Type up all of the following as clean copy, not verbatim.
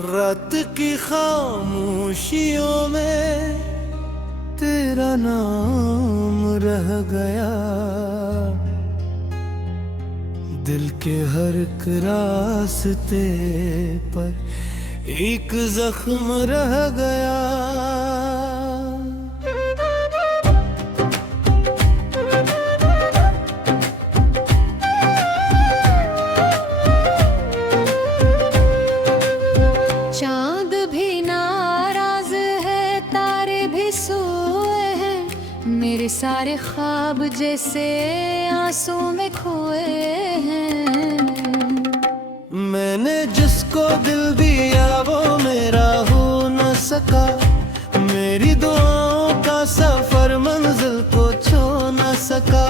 रात की खामोशियों में तेरा नाम रह गया, दिल के हर एक रास्ते पर एक जख्म रह गया। चांद भी नाराज है, तारे भी सोए हैं, मेरे सारे ख्वाब जैसे आंसू में खोए हैं। मैंने जिसको दिल दिया वो मेरा हो न सका, मेरी दुआओं का सफर मंजिल को छू न सका।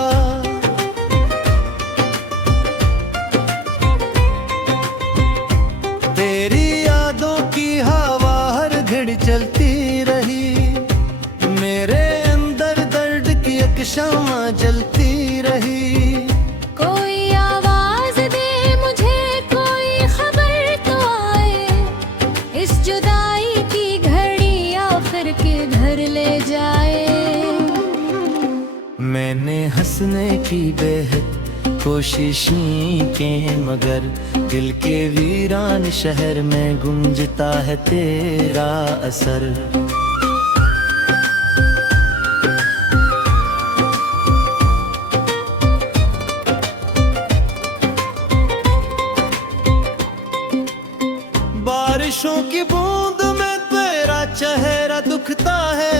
तेरी यादों की हवा हर घड़ी चलती रही, मेरे अंदर दर्द की एक शम्मा जलती रही। कोई आवाज दे मुझे, कोई खबर तो आए, इस जुदाई की घड़ी आखिर के घर ले जाए। मैंने हंसने की बेहद कोशिश की, मगर दिल के वीरान शहर में गूंजता है तेरा असर। बारिशों की बूंद में तेरा चेहरा दुखता है,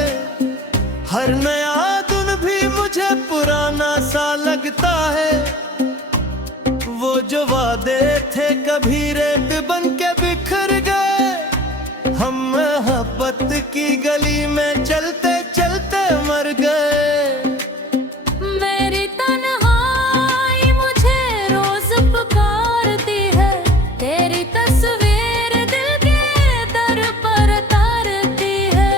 हर नया दिन भी मुझे पुराना सा लगता है। वो जो वादे थे कभी रेत बन के बिखर गए, हम मोहब्बत की गली में चलते चलते मर गए। मेरी तन्हाई मुझे रोज पुकारती है, तेरी तस्वीर दिल के दर पर तारती है।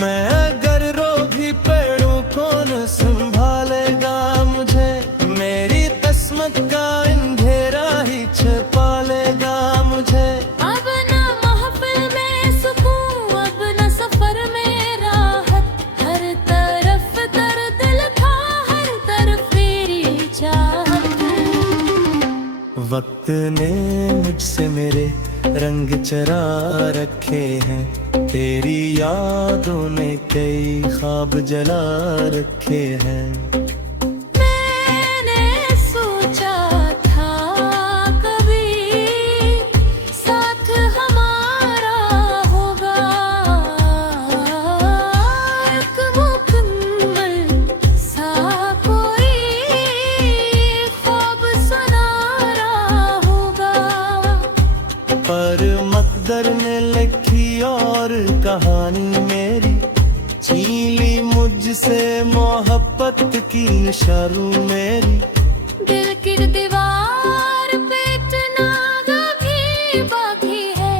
मैं अगर रो भी पड़ूं कौन संभालेगा मुझे, मेरी किस्मत का अंधेरा ही छिपा लेगा मुझे। अब न महफिल में सुकून, अब न सफर में राहत, हर तरफ दर्द लिखा, हर तरफ तेरी चाहत। वक्त ने मुझसे मेरे रंग चरा रखे हैं, तेरी यादों ने कई ख्वाब जला रखे हैं। मैंने सोचा था कभी साथ हमारा होगा, एक मुकम्मल सा कोई ख्वाब सुनारा होगा। पर मकदर ने लिखी और कहानी मेरी, छीन ली मुझसे मोहब्बत की निशानी मेरी। दिल की दीवार पे इतना दागी बागी है,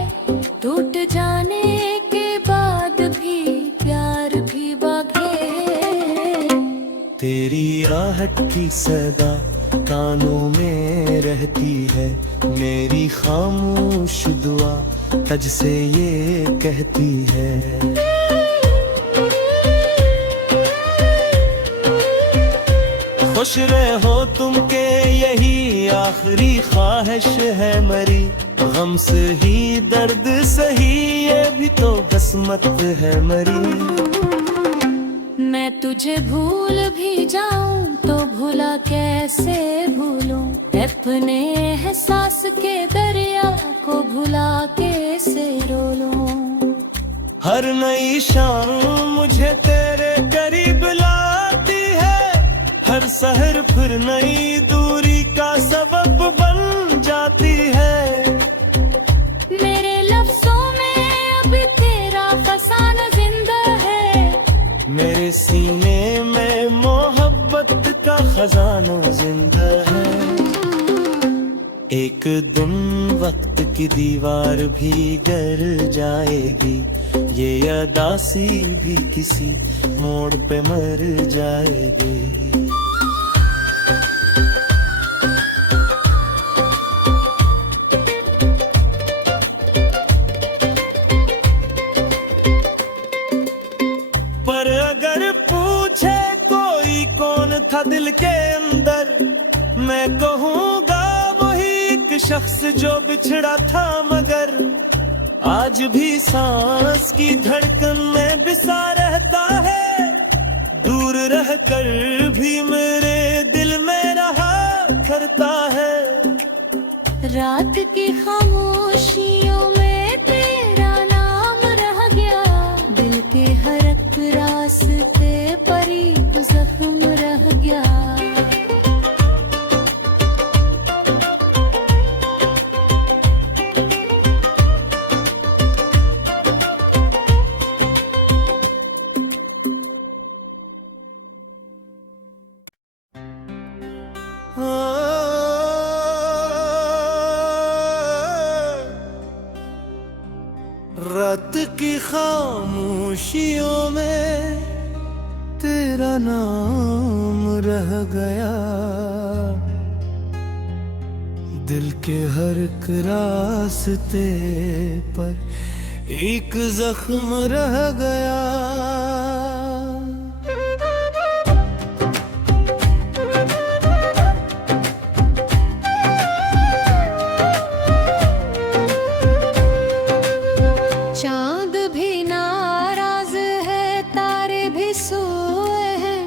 टूट जाने के बाद भी प्यार भी बागी है। तेरी आहट की सदा कानों में रहती है, मेरी खामोश दुआ तुझसे ये कहती है। खुश रहो तुम के यही आखिरी ख्वाहिश है मरी, गम से ही दर्द सही ये भी तो किस्मत है मरी। मैं तुझे भूल भी जाऊं तो भूला कैसे भूलूं, अपने एहसास के दरिया को भुला कैसे रो लूं। हर नई शाम मुझे तेरे करीब लाती है, हर सहर फिर नई दूरी का सबब बन जाती है। मेरे लफ्जों में अभी तेरा फसाना जिंदा है, मेरे सीने में मोहब्बत का खजाना जिंदा है। एक दिन वक्त की दीवार भी गिर जाएगी, ये अदासी भी किसी मोड़ पे मर जाएगी। था दिल के अंदर। मैं कहूँगा वही एक शख्स जो बिछड़ा था, मगर आज भी सांस की धड़कन में बिसा रहता है। दूर रहकर भी मेरे दिल में रहा करता है। रात की खामोशियों में तेरा नाम रह गया, दिल के हर एक रास्ते पर एक जख्म रह गया। रात की खामोशियों में तेरा नाम रह गया, दिल के हर एक रास्ते पर एक जख्म रह गया। चांद भी नाराज है, तारे भी सोए हैं,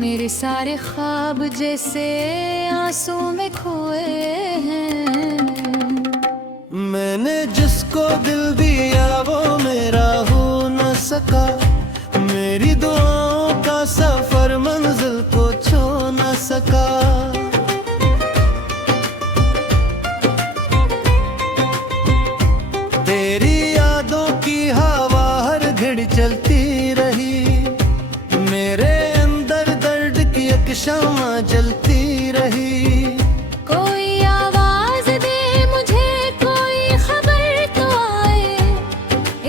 मेरे सारे ख्वाब जैसे आंसू में खोए हैं। मैंने जिसको दिल दिया वो मेरा हो न सका, मेरी दुआओं का सफर मंजिल को छू न सका। तेरी यादों की हवा हर घड़ी चलती रही, मेरे अंदर दर्द की एक शम्मा जलती रही। कोई आवाज दे मुझे, कोई खबर तो आए,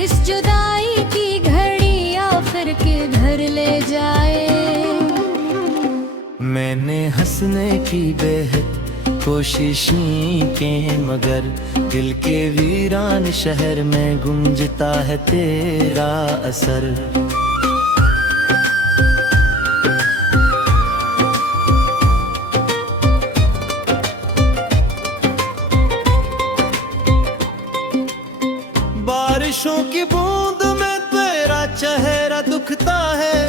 इस जुदाई की घड़ी आखिर के घर ले जाए। मैंने हंसने की बेहद कोशिश की, मगर दिल के वीरान शहर में गूंजता है तेरा असर। बारिशों की बूंद में तेरा चेहरा दुखता है,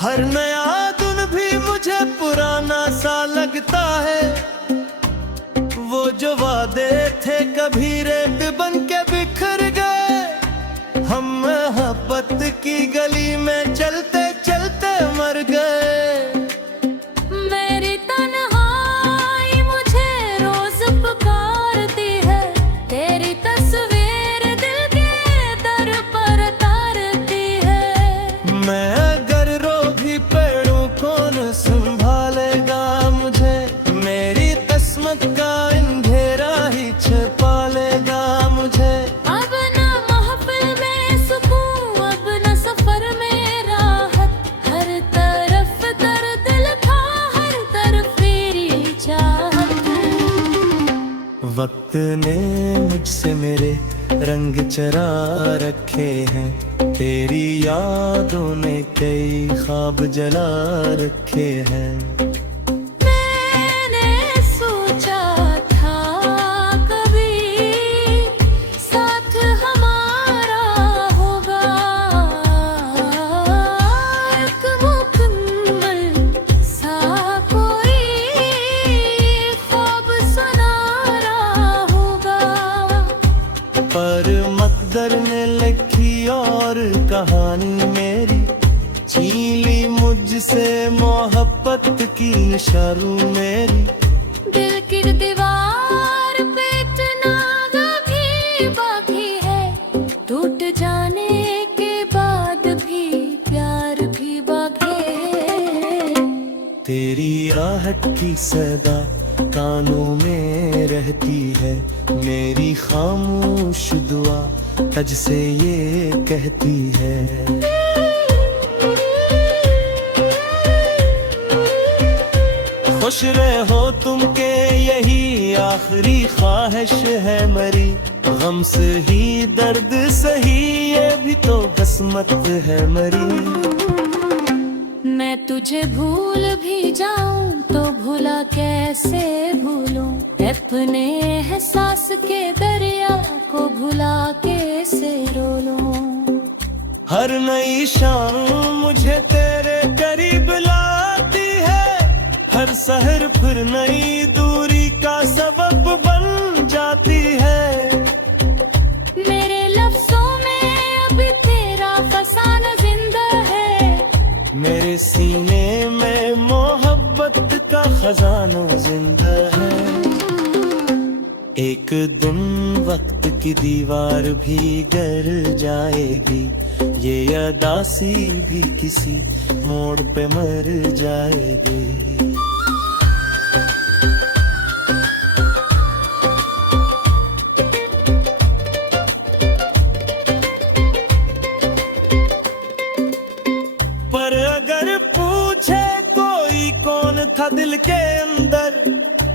हर नया दिन भी मुझे पुराना सा लगता है। वो जो वादे थे कभी रेत बन के बिखर गए, हम मोहब्बत की गली में चलते चलते मर गए। मेरी तन्हाई मुझे रोज पुकारती है, तेरी तस्वीर दिल के दर पर तारती है। मैं अगर रो भी पड़ूं कौन संभालेगा मुझे, मेरी किस्मत का अंधेरा ही छिपा लेगा मुझे। अब न महफिल में सुकून, अब न सफर में राहत, हर तरफ दर्द लिखा, हर तरफ तेरी चाहत। वक्त ने मुझसे मेरे रंग चरा रखे हैं, तेरी यादों ने कई ख्वाब जला रखे हैं। पर मकदर ने लिखी और कहानी मेरी, छीन ली मुझसे मोहब्बत की निशानी मेरी। दिल की दीवार पे इतना बाकी है, टूट जाने के बाद भी प्यार भी बाकी है। तेरी आहट की सदा कानों में रहती है, मेरी खामोश दुआ तुझसे ये कहती है। खुश रहो तुम के यही आखिरी ख्वाहिश है मरी, गम से ही दर्द सही ये भी तो किस्मत है मरी। मैं तुझे भूल भी जाऊं तो भुला कैसे भूलूं, अपने एहसास के दरिया को भुला कैसे रो लूं। हर नई शाम मुझे तेरे करीब लाती है, हर शहर फिर नई दूरी का सबब बन जाती है। मेरे लफ्जों में अभी तेरा फसाना जिंदा है, मेरे सीने में मोहब्बत का खजाना जिंदा है। एक दिन वक्त की दीवार भी गिर जाएगी, ये अदासी भी किसी मोड़ पे मर जाएगी। पर अगर पूछे कोई कौन था दिल के अंदर,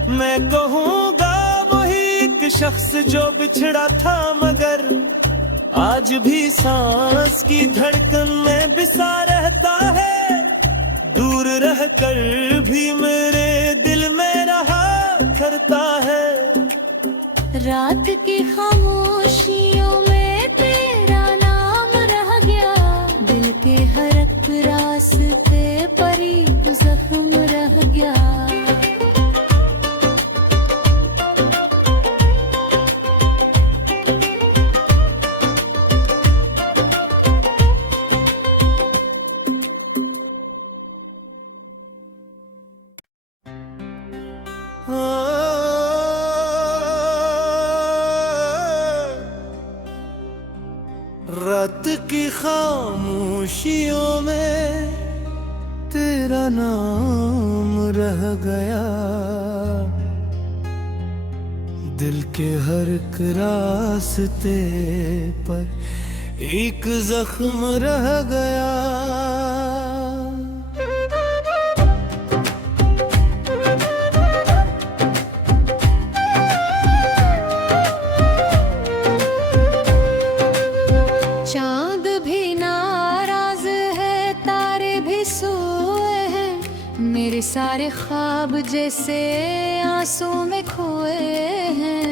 मैं कहूँगा वही एक शख्स जो बिछड़ा था, मगर आज भी सांस की धड़कन में बिसा रहता है। दूर रहकर भी मेरे दिल में रहा करता है। रात की खामोशियों में तेरा नाम रह गया, दिल के हर एक रास्ते पर एक जख्म रह गया। रात की खामोशियों में तेरा नाम रह गया, दिल के हर एक रास्ते पर एक जख्म रह गया। चांद भी नाराज है, तारे भी सोए हैं, मेरे सारे ख्वाब जैसे आंसू में खोए हैं।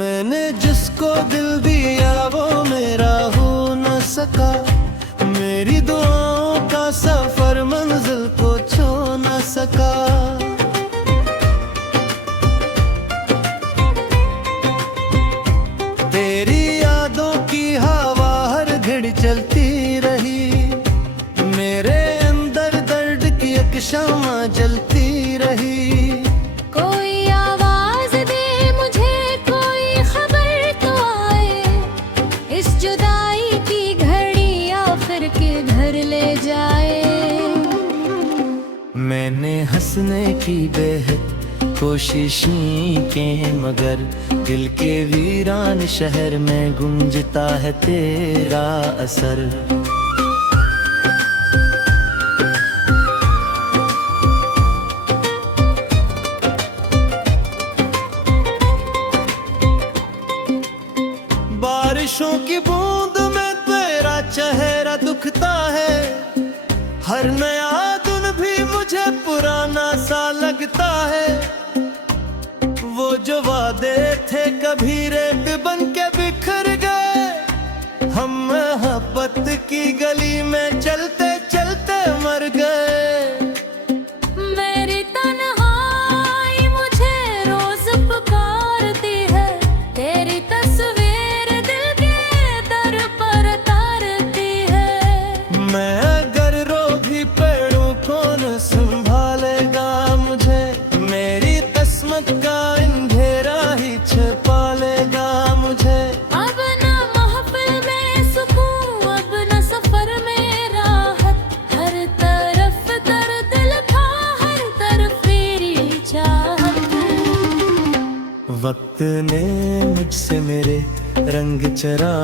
मैंने जिसको दिल दिया वो मेरा हो न सका, मेरी दुआओं का सफर मंजिल को छू न सका। तेरी यादों की हवा हर घड़ी चलती रही, मेरे अंदर दर्द की एक शम्मा जलती रही। कोई आवाज दे मुझे, कोई खबर तो आए, इस जुदाई की घड़ी आखिर के घर ले जाए। मैंने हंसने की बेहद कोशिशें की, मगर दिल के वीरान शहर में गूंजता है तेरा असर। बारिशों की बूंद में तेरा चेहरा दुखता है, हर नया दिन भी मुझे पुराना सा लगता है। वो जो वादे थे कभी रेत बन के बिखर गए, हम मोहब्बत की गली में चलते चलते मर गए। मेरी तन्हाई मुझे रोज पुकारती है, तेरी तस्वीर दिल के दर पर तारती है। मैं अगर रो भी पड़ूं कौन संभालेगा मुझे, मेरी किस्मत का अंधेरा ही छिपा लेगा मुझे। अब न महफिल में सुकून, अब न सफर में राहत, हर तरफ दर्द लिखा, हर तरफ तेरी चाहत। वक्त ने मुझसे मेरे रंग चरा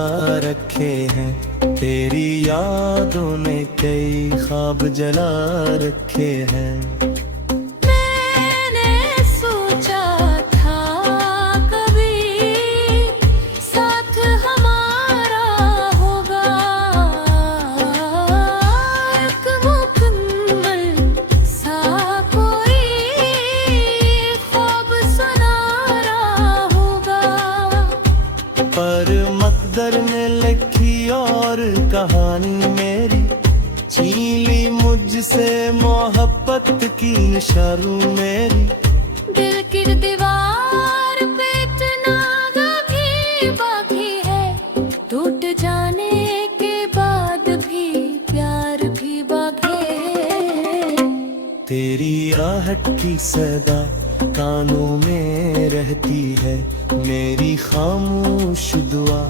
रखे हैं, तेरी यादों ने कई ख्वाब जला रखे हैं। मैंने सोचा था कभी साथ हमारा होगा, एक से मोहब्बत की निशारू मेरी। दिल की दीवार पे इतना बागी बागी है, टूट जाने के बाद भी प्यार भी बागी है। तेरी आहट की सदा कानों में रहती है, मेरी खामोश दुआ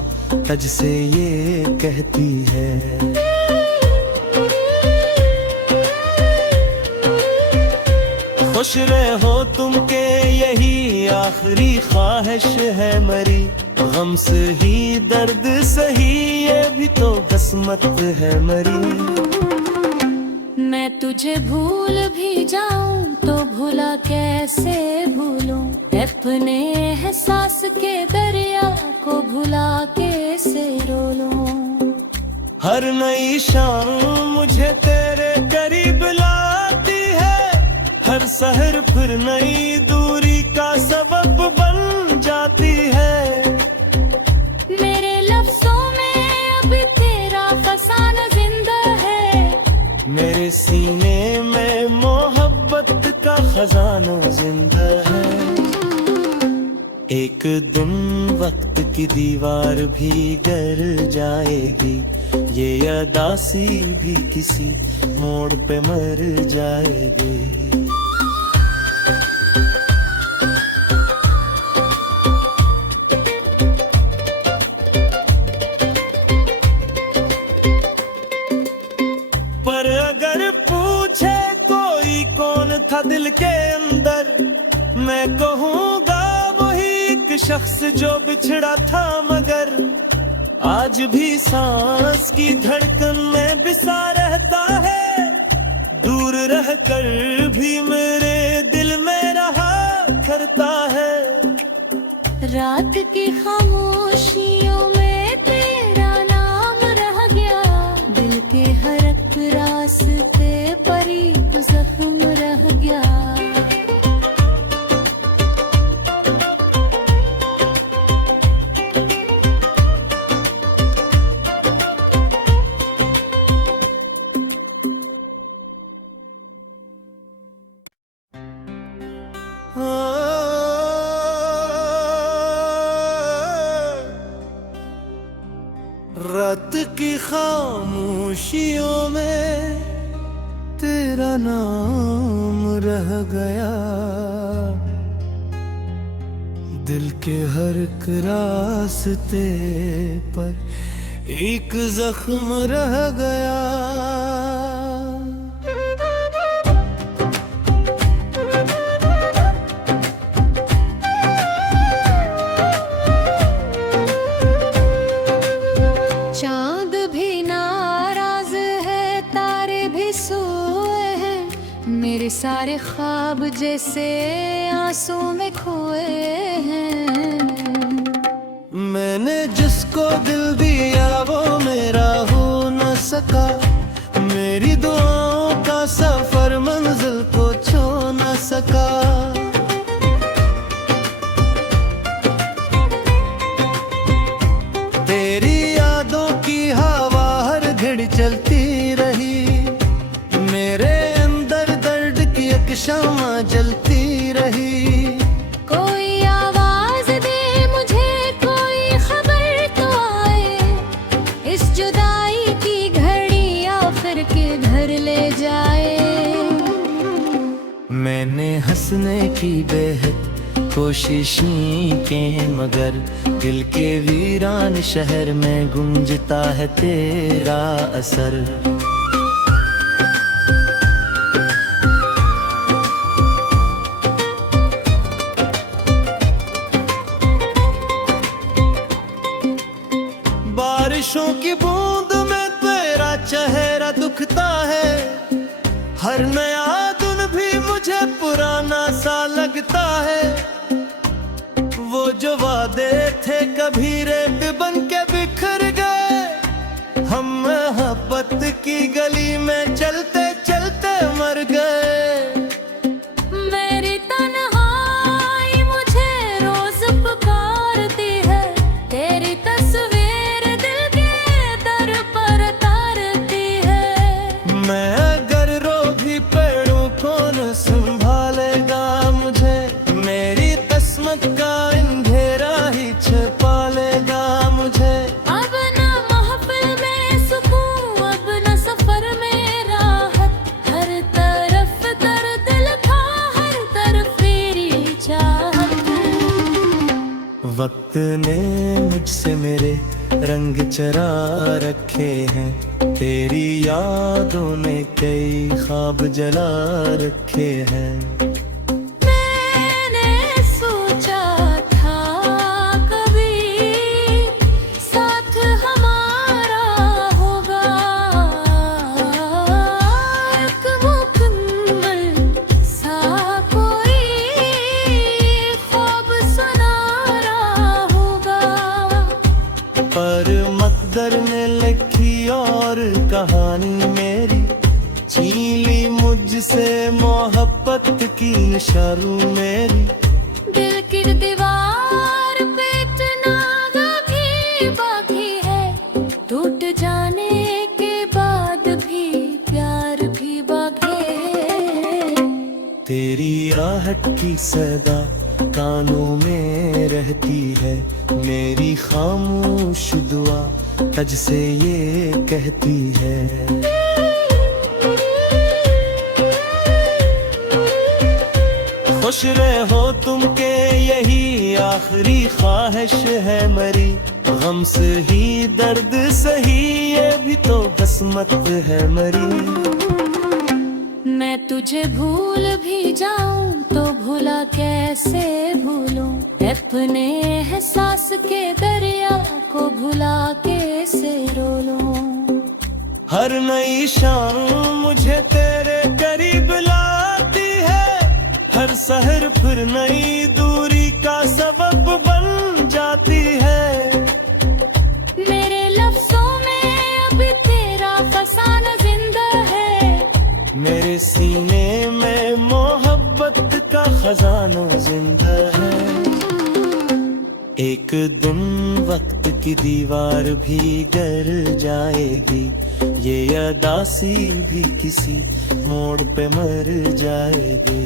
तज से ये कहती है। खुश रहो तुम के यही आखिरी ख्वाहिश है मरी, गम से ही दर्द सही ये भी तो किस्मत है मरी। मैं तुझे भूल भी जाऊं तो भूला कैसे भूलूं, अपने एहसास के दरिया को भुला कैसे रोलूं। हर नई शाम मुझे तेरे करीब लाती है, हर सहर फिर नई दूरी का सबब बन जाती है। मेरे लफ्जों में अब तेरा फसाना जिंदा है, मेरे सीने में मोहब्बत का खजाना जिंदा है। एक दिन वक्त की दीवार भी गिर जाएगी, ये अदासी भी किसी मोड़ पे मर जाएगी। पर अगर पूछे कोई कौन था दिल के अंदर, मैं कहूँगा वही एक शख्स जो बिछड़ा था मगर आज भी सांस की धड़कन में बिसा रहता है। दूर रहकर भी मेरे दिल में रहा करता है। रात की खामोशियों में तेरा नाम रह गया, दिल के हर एक रास्ते पर एक जख्म रह गया। रात की खामोशियों में तेरा नाम रह गया, दिल के हर एक रास्ते पर एक जख्म रह गया। चांद भी नाराज है, तारे भी सोए हैं, मेरे सारे ख्वाब जैसे आंसू में खोए हैं। मैंने जिसको दिल दिया वो मेरा हो न सका, मेरी दुआओं का सफर मंजिल को छू न सका। तेरी यादों की हवा हर घड़ी चलती रही, मेरे अंदर दर्द की एक शम्मा जलती रही। कोई आवाज दे मुझे, कोई खबर तो आए, इस जुदाई की घड़ी आखिर के घर ले जाए। मैंने हंसने की बेहद कोशिशें की मगर दिल के वीरान शहर में गूंजता है तेरा असर। बारिशों की बूंद में तेरा चेहरा दुखता है, हर नया दिन भी मुझे पुराना सा लगता है। वो जो वादे थे कभी रेत बन के बिखर गए, हम मोहब्बत की गली में चलते चलते मर गए। मेरी तन्हाई मुझे रोज पुकारती है, तेरी तस्वीर दिल के दर पर तारती है। मैं अगर रो वक्त ने मुझसे मेरे रंग चरा रखे हैं, तेरी यादों ने कई ख्वाब जला रखे हैं। मैंने सोचा था कभी साथ हमारा होगा, एक मुकम्मल सा कोई ख्वाब सुनारा होगा। पर मकदर ने लिखी और कहानी मेरी, छीन ली मुझसे मोहब्बत की निशारू मेरी। दिल की दीवार पे इतना दागी बागी है, टूट जाने के बाद भी प्यार भी बाकी है। तेरी आहट की सदा कानों में रहती है, मेरी खामोश दुआ तुझसे ये कहती है। खुश रहो तुम के यही आखिरी ख्वाहिश है मरी, गम से ही दर्द सही ये भी तो किस्मत है मरी। मैं तुझे भूल भी जाऊं तो भूला कैसे भूलूं, अपने एहसास के दरिया को भुला कैसे रो लूं। हर नई शाम मुझे तेरे करीब लाती है, हर सहर फिर नई दूरी का सबब बन जाती है। मेरे लफ्जों में अभी तेरा फसाना जिंदा है, मेरे सीने में मोहब्बत का खजाना जिंदा है। एक दिन वक्त की दीवार भी गिर जाएगी, ये अदासी भी किसी मोड़ पे मर जाएगी।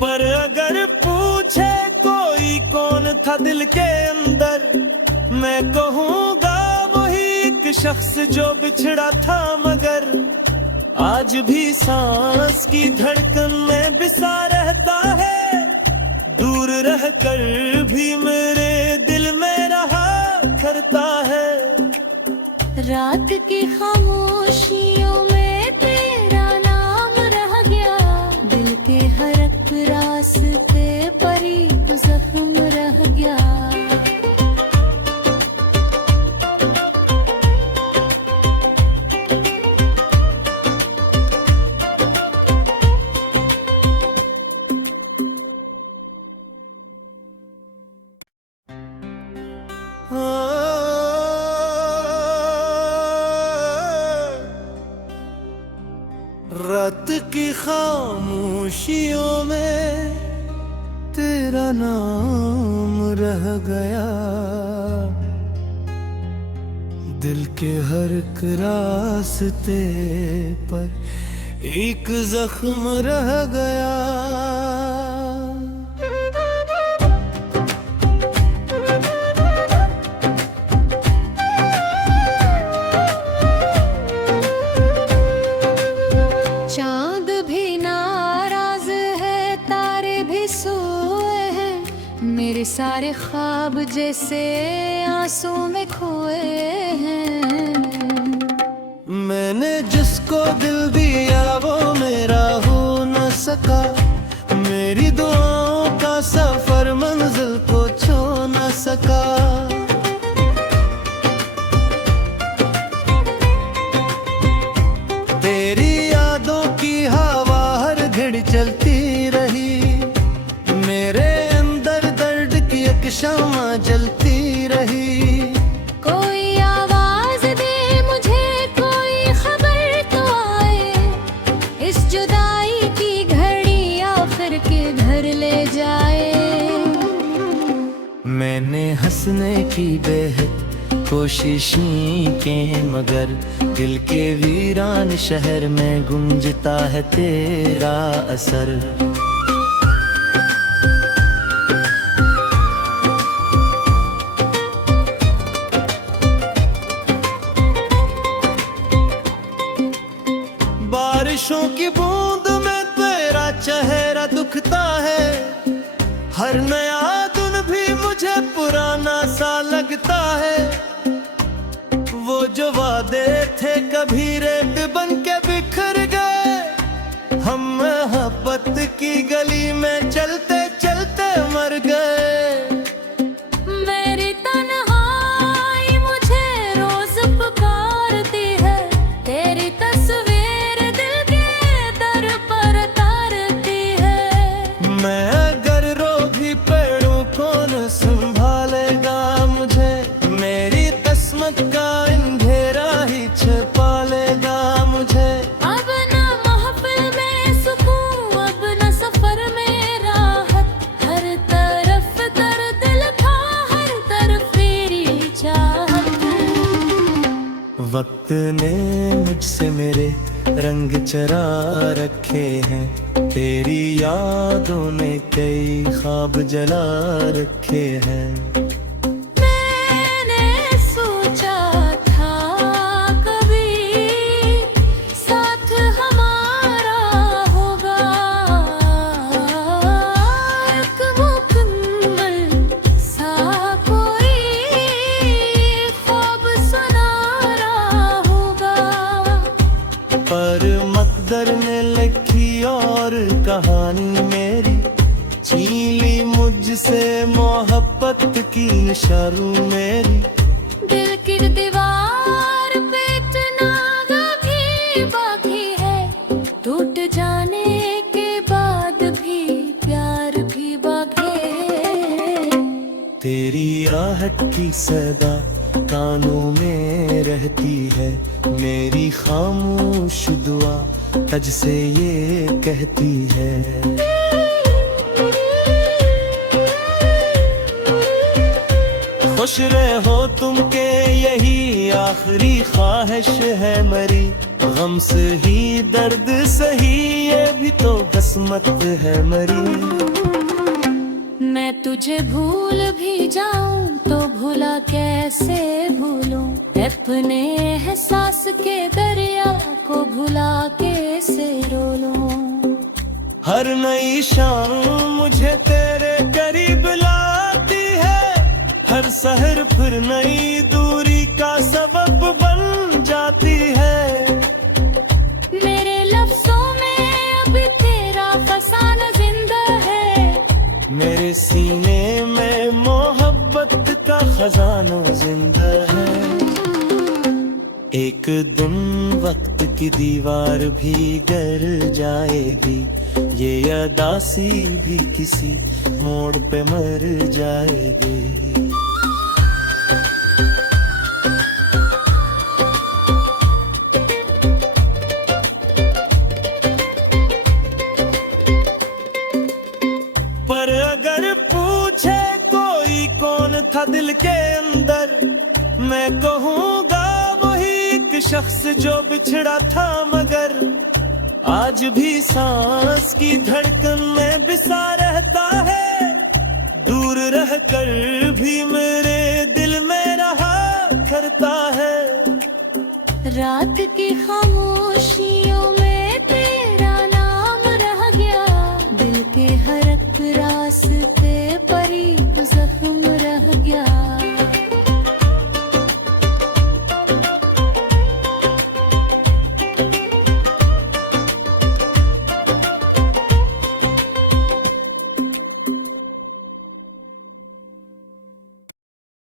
पर अगर पूछे कोई कौन था दिल के अंदर, मैं कहूँगा वही एक शख्स जो बिछड़ा था, मगर आज भी सांस की धड़कन में बिसा रहता है। दूर रहकर भी मेरे दिल में रहा करता है। रात की खामोशियों में तेरा नाम रह गया, दिल के हर एक रास्ते पर एक जख्म रह गया। रात की खामोशियों में तेरा नाम रह गया, दिल के हर एक रास्ते पर एक जख्म रह गया। चांद भी नाराज है, तारे भी सोए हैं, मेरे सारे ख्वाब जैसे आंसू में खोए हैं। मैंने जिसको दिल दिया वो मेरा हो न सका, मेरी दुआओं का सफर मंजिल को छू न सका। तेरी यादों की हवा हर घड़ी चलती रही, मेरे अंदर दर्द की एक शम्मा जलती रही। कोई आवाज दे मुझे, कोई खबर तो आए, इस जुदाई की घड़ी आखिर के घर ले जाए। मैंने हंसने की बेहद कोशिशें की, मगर दिल के वीरान शहर में गूंजता है तेरा असर। हर नया धुन भी मुझे पुराना सा लगता है। वो जो वादे थे कभी रेत बन के बिखर गए। हम मोहब्बत की गली में चलते चलते मर गए। मेरी तन्हाई मुझे रोज पुकारती है, तेरी तस्वीर दिल के दर पर तारती है। मैं अगर रो भी पड़ूं कौन संभालेगा मुझे, मेरी किस्मत का अंधेरा ही छिपा लेगा मुझे। अब न महफिल में सुकून, अब न सफर में राहत, हर तरफ दर्द लिखा, हर तरफ तेरी चाहत। वक्त ने मुझसे मेरे रंग चरा रखे हैं, तेरी यादों ने कई ख्वाब जला रखे हैं। मैंने सोचा था कभी साथ हमारा होगा, एक मुकम्मल सा कोई ख्वाब सुनारा होगा। पर मकदर ने लिखी और कहानी मेरी, छीन ली मुझसे मोहब्बत की निशानी मेरी। दिल की दीवार पे इतना बाकी बाकी है, टूट जाने के बाद भी प्यार भी बाकी है। तेरी आहट की सदा कानों में रहती है, मेरी खामोश दुआ तुझसे ये कहती है। खुश रहो तुम के यही आखिरी ख्वाहिश है मरी, गम से ही दर्द सही ये भी तो किस्मत है मरी। मैं तुझे भूल भी जाऊं तो भूला कैसे भूलूं, अपने एहसास के दरिया को भुला कैसे रो लूं। हर नई शाम मुझे तेरे करीब लाती है, हर सहर फिर नई दूरी का सबब बन जाती है। मेरे लफ्जों में अभी तेरा फसाना जिंदा है, मेरे सीने में मोहब्बत का खजाना जिंदा है। एक दिन वक्त की दीवार भी गिर जाएगी, ये अदासी भी किसी मोड़ पे मर जाएगी। पर अगर पूछे कोई कौन था दिल के अंदर, मैं कहूँगा वही एक शख्स जो बिछड़ा था मगर आज भी सांस की धड़कन में बिसा रहता है। दूर रहकर भी मेरे दिल में रहा करता है। रात की खामोशी